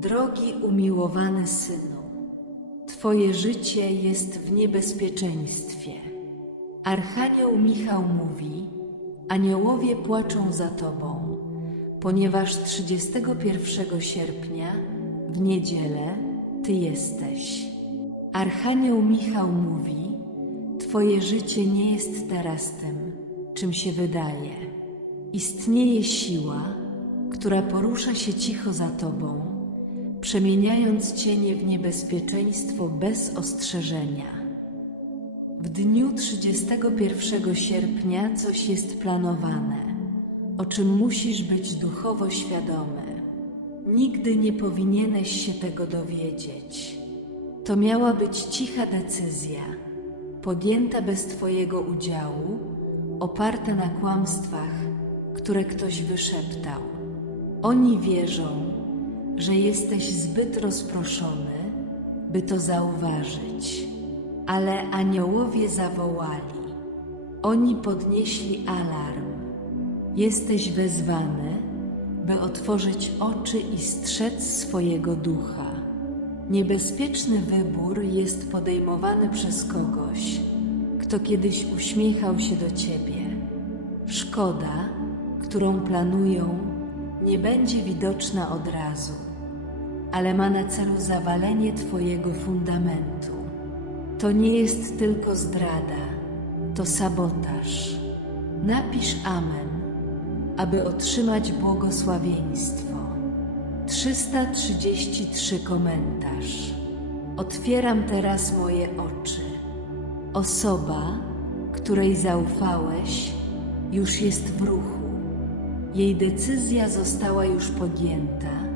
Drogi umiłowany synu, Twoje życie jest w niebezpieczeństwie. Archanioł Michał mówi: Aniołowie płaczą za Tobą, ponieważ 31 sierpnia, w niedzielę, Ty jesteś. Archanioł Michał mówi: Twoje życie nie jest teraz tym, czym się wydaje. Istnieje siła, która porusza się cicho za Tobą, przemieniając Cienie w niebezpieczeństwo bez ostrzeżenia. W dniu 31 sierpnia coś jest planowane, o czym musisz być duchowo świadomy. Nigdy nie powinieneś się tego dowiedzieć. To miała być cicha decyzja, podjęta bez Twojego udziału, oparta na kłamstwach, które ktoś wyszeptał. Oni wierzą, że jesteś zbyt rozproszony, by to zauważyć. Ale aniołowie zawołali. Oni podnieśli alarm. Jesteś wezwany, by otworzyć oczy i strzec swojego ducha. Niebezpieczny wybór jest podejmowany przez kogoś, kto kiedyś uśmiechał się do ciebie. Szkoda, którą planują, nie będzie widoczna od razu, ale ma na celu zawalenie Twojego fundamentu. To nie jest tylko zdrada, to sabotaż. Napisz Amen, aby otrzymać błogosławieństwo. 333 komentarz. Otwieram teraz moje oczy. Osoba, której zaufałeś, już jest w ruchu. Jej decyzja została już podjęta,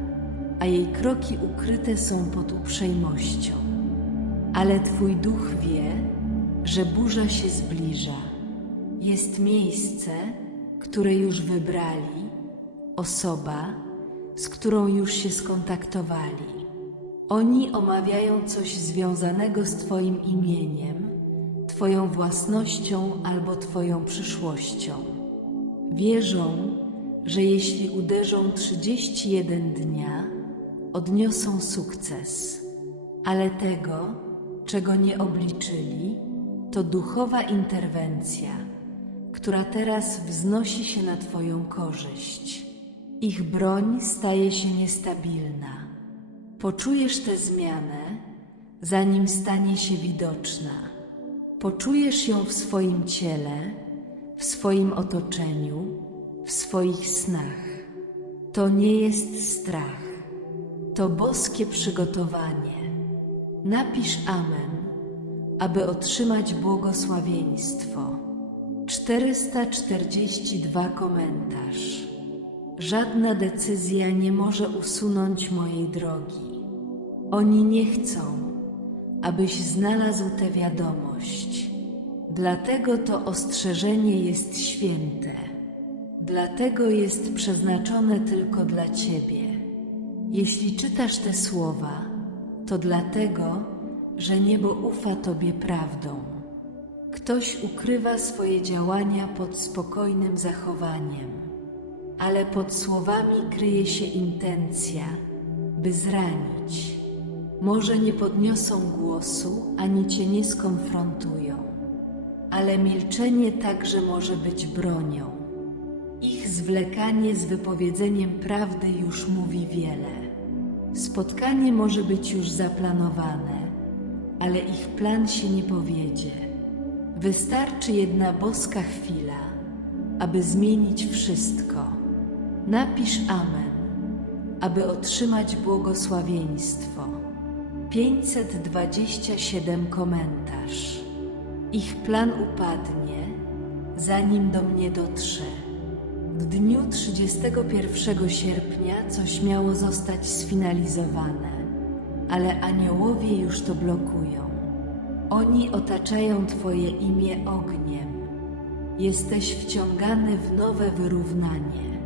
a jej kroki ukryte są pod uprzejmością. Ale Twój duch wie, że burza się zbliża. Jest miejsce, które już wybrali, osoba, z którą już się skontaktowali. Oni omawiają coś związanego z Twoim imieniem, Twoją własnością albo Twoją przyszłością. Wierzą, że jeśli uderzą 31 dnia, odniosą sukces, ale tego, czego nie obliczyli, to duchowa interwencja, która teraz wznosi się na Twoją korzyść. Ich broń staje się niestabilna. Poczujesz tę zmianę, zanim stanie się widoczna. Poczujesz ją w swoim ciele, w swoim otoczeniu, w swoich snach. To nie jest strach, to boskie przygotowanie. Napisz Amen, aby otrzymać błogosławieństwo. 442 komentarz. Żadna decyzja nie może usunąć mojej drogi. Oni nie chcą, abyś znalazł tę wiadomość. Dlatego to ostrzeżenie jest święte. Dlatego jest przeznaczone tylko dla Ciebie. Jeśli czytasz te słowa, to dlatego, że niebo ufa Tobie prawdą. Ktoś ukrywa swoje działania pod spokojnym zachowaniem, ale pod słowami kryje się intencja, by zranić. Może nie podniosą głosu ani Cię nie skonfrontują, ale milczenie także może być bronią. Zwlekanie z wypowiedzeniem prawdy już mówi wiele. Spotkanie może być już zaplanowane, ale ich plan się nie powiedzie. Wystarczy jedna boska chwila, aby zmienić wszystko. Napisz Amen, aby otrzymać błogosławieństwo. 527 komentarz. Ich plan upadnie, zanim do mnie dotrze. W dniu 31 sierpnia coś miało zostać sfinalizowane, ale aniołowie już to blokują. Oni otaczają Twoje imię ogniem. Jesteś wciągany w nowe wyrównanie.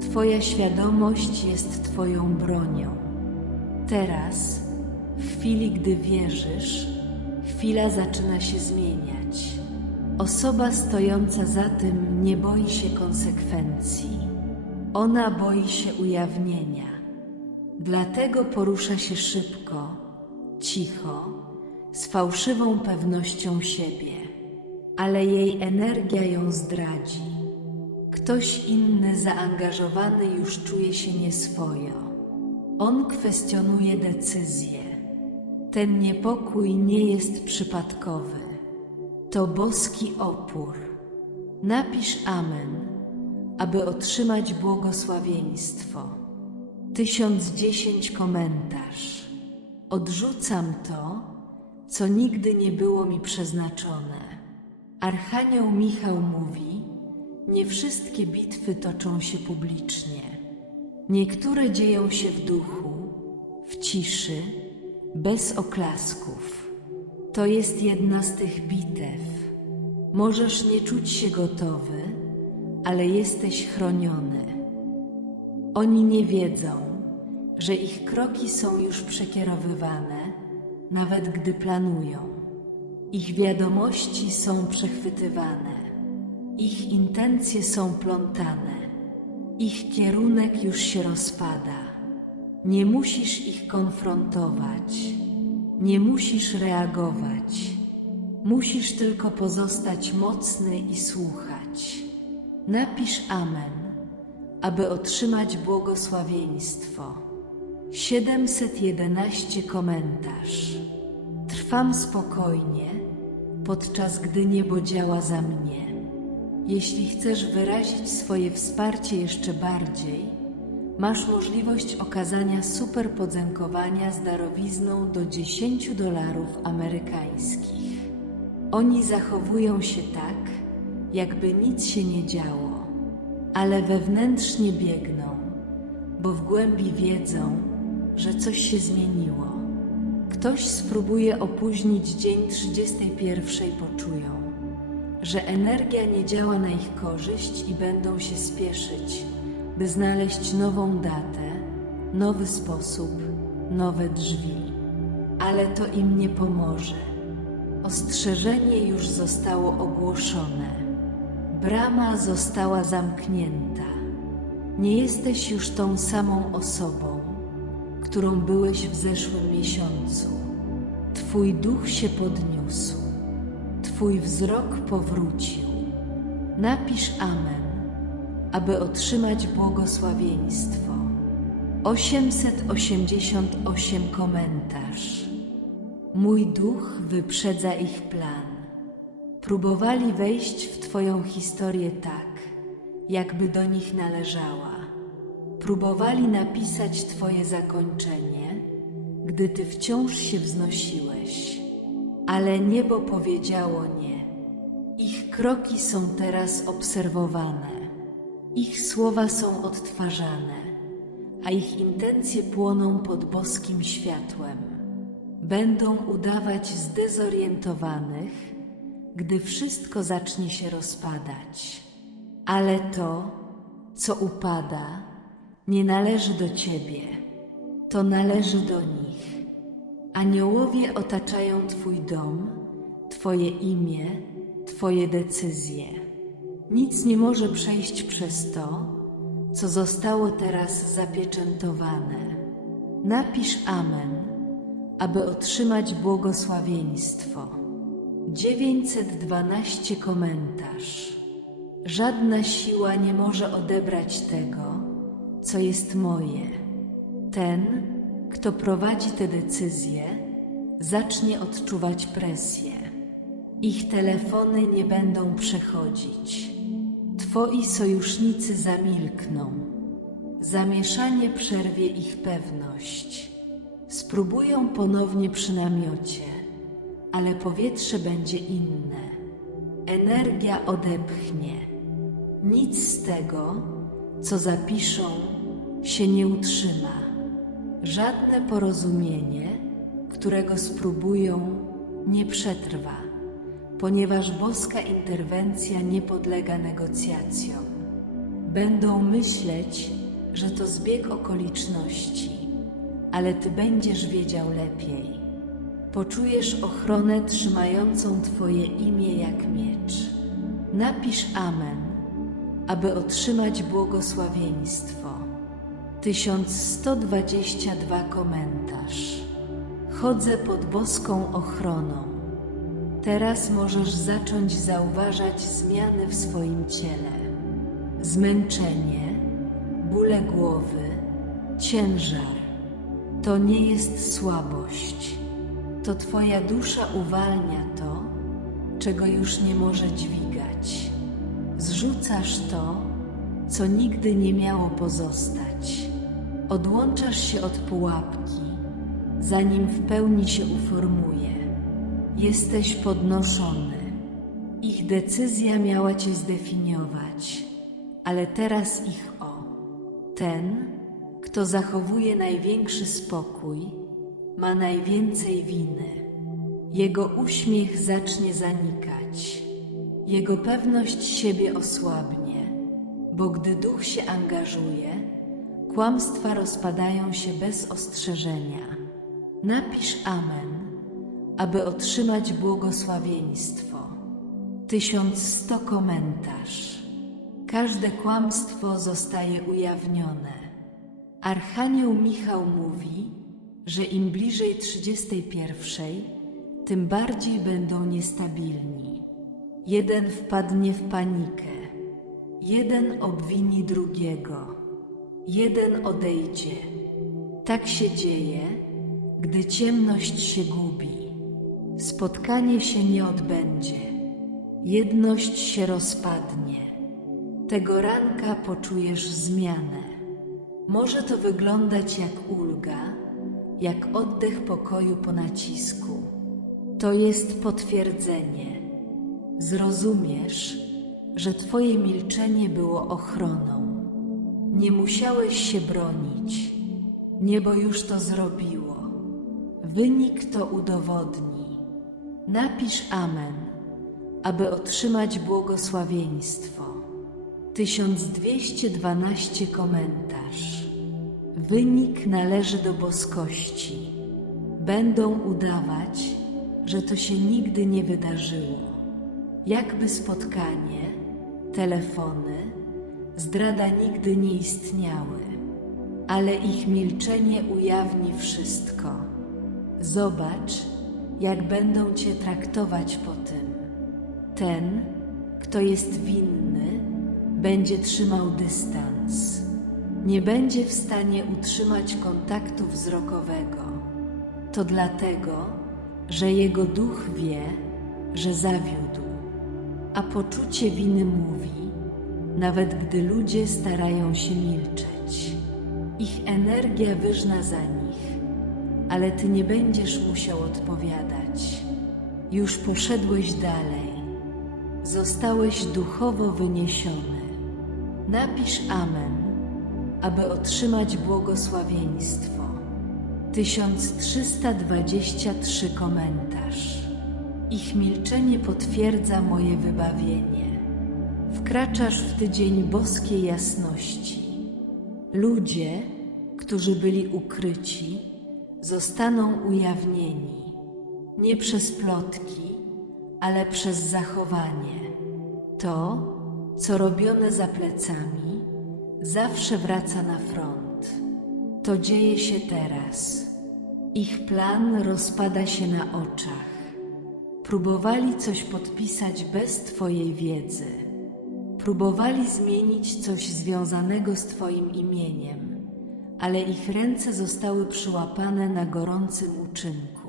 Twoja świadomość jest Twoją bronią. Teraz, w chwili gdy wierzysz, chwila zaczyna się zmieniać. Osoba stojąca za tym nie boi się konsekwencji. Ona boi się ujawnienia. Dlatego porusza się szybko, cicho, z fałszywą pewnością siebie, ale jej energia ją zdradzi. Ktoś inny zaangażowany już czuje się nieswojo. On kwestionuje decyzję. Ten niepokój nie jest przypadkowy. To boski opór. Napisz Amen, aby otrzymać błogosławieństwo. 1010 komentarz. Odrzucam to, co nigdy nie było mi przeznaczone. Archanioł Michał mówi: Nie wszystkie bitwy toczą się publicznie. Niektóre dzieją się w duchu, w ciszy, bez oklasków. To jest jedna z tych bitew. Możesz nie czuć się gotowy, ale jesteś chroniony. Oni nie wiedzą, że ich kroki są już przekierowywane, nawet gdy planują. Ich wiadomości są przechwytywane, ich intencje są plątane, ich kierunek już się rozpada. Nie musisz ich konfrontować, nie musisz reagować. Musisz tylko pozostać mocny i słuchać. Napisz Amen, aby otrzymać błogosławieństwo. 711 komentarz. Trwam spokojnie, podczas gdy niebo działa za mnie. Jeśli chcesz wyrazić swoje wsparcie jeszcze bardziej, masz możliwość okazania super podziękowania z darowizną do 10 dolarów amerykańskich. Oni zachowują się tak, jakby nic się nie działo, ale wewnętrznie biegną, bo w głębi wiedzą, że coś się zmieniło. Ktoś spróbuje opóźnić dzień 31, poczują, że energia nie działa na ich korzyść i będą się spieszyć, by znaleźć nową datę, nowy sposób, nowe drzwi. Ale to im nie pomoże. Ostrzeżenie już zostało ogłoszone. Brama została zamknięta. Nie jesteś już tą samą osobą, którą byłeś w zeszłym miesiącu. Twój duch się podniósł. Twój wzrok powrócił. Napisz Amen, aby otrzymać błogosławieństwo. 888 komentarz. Mój duch wyprzedza ich plan. Próbowali wejść w Twoją historię tak, jakby do nich należała. Próbowali napisać Twoje zakończenie, gdy Ty wciąż się wznosiłeś. Ale niebo powiedziało nie. Ich kroki są teraz obserwowane, ich słowa są odtwarzane, a ich intencje płoną pod boskim światłem. Będą udawać zdezorientowanych, gdy wszystko zacznie się rozpadać. Ale to, co upada, nie należy do Ciebie, to należy do nich. Aniołowie otaczają Twój dom, Twoje imię, Twoje decyzje. Nic nie może przejść przez to, co zostało teraz zapieczętowane. Napisz Amen, aby otrzymać błogosławieństwo. 912 komentarz. Żadna siła nie może odebrać tego, co jest moje. Ten, kto prowadzi te decyzje, zacznie odczuwać presję. Ich telefony nie będą przechodzić. Twoi sojusznicy zamilkną. Zamieszanie przerwie ich pewność. Spróbują ponownie przy namiocie, ale powietrze będzie inne. Energia odepchnie. Nic z tego, co zapiszą, się nie utrzyma. Żadne porozumienie, którego spróbują, nie przetrwa, ponieważ boska interwencja nie podlega negocjacjom. Będą myśleć, że to zbieg okoliczności, ale ty będziesz wiedział lepiej. Poczujesz ochronę trzymającą Twoje imię jak miecz. Napisz Amen, aby otrzymać błogosławieństwo. 1122 komentarz. Chodzę pod boską ochroną. Teraz możesz zacząć zauważać zmiany w swoim ciele. Zmęczenie, bóle głowy, ciężar. To nie jest słabość. To Twoja dusza uwalnia to, czego już nie może dźwigać. Zrzucasz to, co nigdy nie miało pozostać. Odłączasz się od pułapki, zanim w pełni się uformuje. Jesteś podnoszony. Ich decyzja miała cię zdefiniować, ale teraz ich o. Ten, kto zachowuje największy spokój, ma najwięcej winy. Jego uśmiech zacznie zanikać. Jego pewność siebie osłabnie, bo gdy duch się angażuje, kłamstwa rozpadają się bez ostrzeżenia. Napisz Amen, aby otrzymać błogosławieństwo. 1100 komentarz. Każde kłamstwo zostaje ujawnione. Archanioł Michał mówi, że im bliżej 31, tym bardziej będą niestabilni. Jeden wpadnie w panikę, jeden obwini drugiego, jeden odejdzie. Tak się dzieje, gdy ciemność się gubi. Spotkanie się nie odbędzie, jedność się rozpadnie. Tego ranka poczujesz zmianę. Może to wyglądać jak ulga, jak oddech pokoju po nacisku. To jest potwierdzenie. Zrozumiesz, że Twoje milczenie było ochroną. Nie musiałeś się bronić. Niebo już to zrobiło. Wynik to udowodni. Napisz Amen, aby otrzymać błogosławieństwo. 1212 komentarz. Wynik należy do boskości. Będą udawać, że to się nigdy nie wydarzyło. Jakby spotkanie, telefony, zdrada nigdy nie istniały, ale ich milczenie ujawni wszystko. Zobacz, jak będą cię traktować po tym. Ten, kto jest winny, będzie trzymał dystans. Nie będzie w stanie utrzymać kontaktu wzrokowego. To dlatego, że jego duch wie, że zawiódł, a poczucie winy mówi, nawet gdy ludzie starają się milczeć. Ich energia wyżna za nich, ale ty nie będziesz musiał odpowiadać. Już poszedłeś dalej, zostałeś duchowo wyniesiony. Napisz Amen, aby otrzymać błogosławieństwo. 1323 komentarz. Ich milczenie potwierdza moje wybawienie. Wkraczasz w tydzień boskiej jasności. Ludzie, którzy byli ukryci, zostaną ujawnieni nie przez plotki, ale przez zachowanie. To, co robione za plecami, zawsze wraca na front. To dzieje się teraz. Ich plan rozpada się na oczach. Próbowali coś podpisać bez Twojej wiedzy. Próbowali zmienić coś związanego z Twoim imieniem, ale ich ręce zostały przyłapane na gorącym uczynku.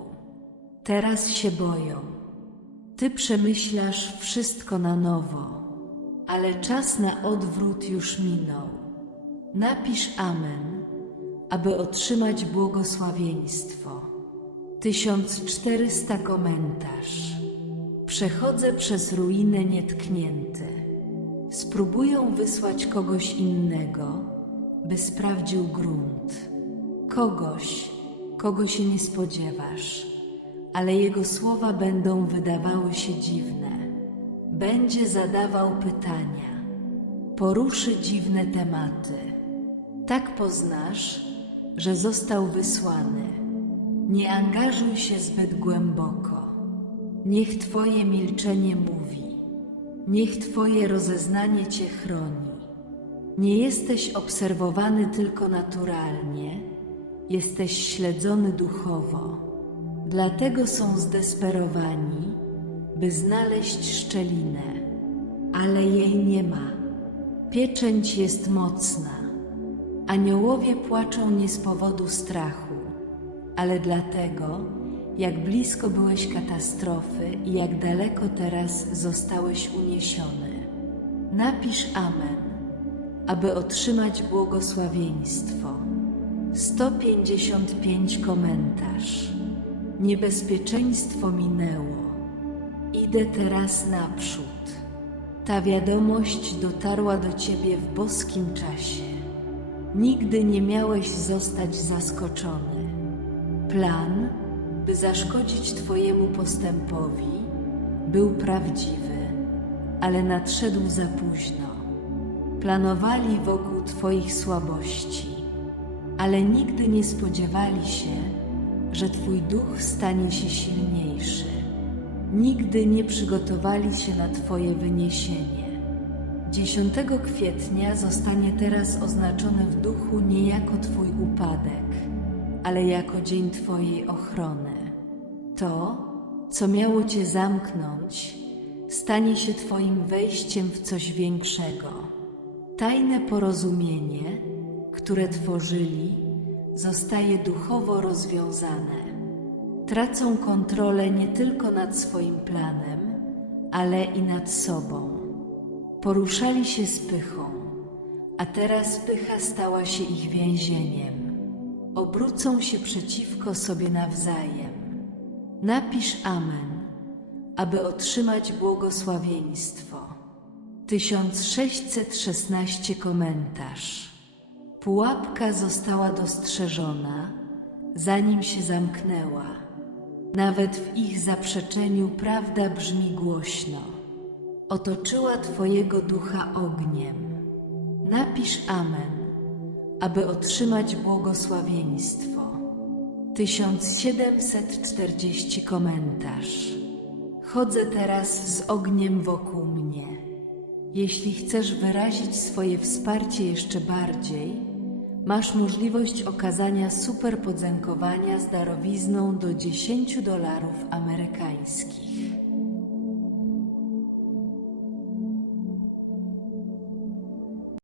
Teraz się boją. Ty przemyślasz wszystko na nowo, ale czas na odwrót już minął. Napisz Amen, aby otrzymać błogosławieństwo. 1400 komentarz. Przechodzę przez ruinę nietknięty. Spróbują wysłać kogoś innego, by sprawdził grunt. Kogoś, kogo się nie spodziewasz, ale jego słowa będą wydawały się dziwne. Będzie zadawał pytania, poruszy dziwne tematy. Tak poznasz, że został wysłany. Nie angażuj się zbyt głęboko. Niech Twoje milczenie mówi. Niech Twoje rozeznanie Cię chroni. Nie jesteś obserwowany tylko naturalnie, jesteś śledzony duchowo. Dlatego są zdesperowani, by znaleźć szczelinę, ale jej nie ma. Pieczęć jest mocna. Aniołowie płaczą nie z powodu strachu, ale dlatego, jak blisko byłeś katastrofy i jak daleko teraz zostałeś uniesiony. Napisz Amen, aby otrzymać błogosławieństwo. 155 komentarz. Niebezpieczeństwo minęło. Idę teraz naprzód. Ta wiadomość dotarła do ciebie w boskim czasie. Nigdy nie miałeś zostać zaskoczony. Plan, by zaszkodzić Twojemu postępowi, był prawdziwy, ale nadszedł za późno. Planowali wokół Twoich słabości, ale nigdy nie spodziewali się, że Twój duch stanie się silniejszy. Nigdy nie przygotowali się na Twoje wyniesienie. 10 kwietnia zostanie teraz oznaczony w duchu nie jako Twój upadek, ale jako dzień Twojej ochrony. To, co miało Cię zamknąć, stanie się Twoim wejściem w coś większego. Tajne porozumienie, które tworzyli, zostaje duchowo rozwiązane. Tracą kontrolę nie tylko nad swoim planem, ale i nad sobą. Poruszali się z pychą, a teraz pycha stała się ich więzieniem. Obrócą się przeciwko sobie nawzajem. Napisz Amen, aby otrzymać błogosławieństwo. 1616 komentarz. Pułapka została dostrzeżona, zanim się zamknęła. Nawet w ich zaprzeczeniu prawda brzmi głośno. Otoczyła Twojego ducha ogniem. Napisz Amen, aby otrzymać błogosławieństwo. 1740 komentarz. Chodzę teraz z ogniem wokół mnie. Jeśli chcesz wyrazić swoje wsparcie jeszcze bardziej, masz możliwość okazania super podziękowania z darowizną do 10 dolarów amerykańskich.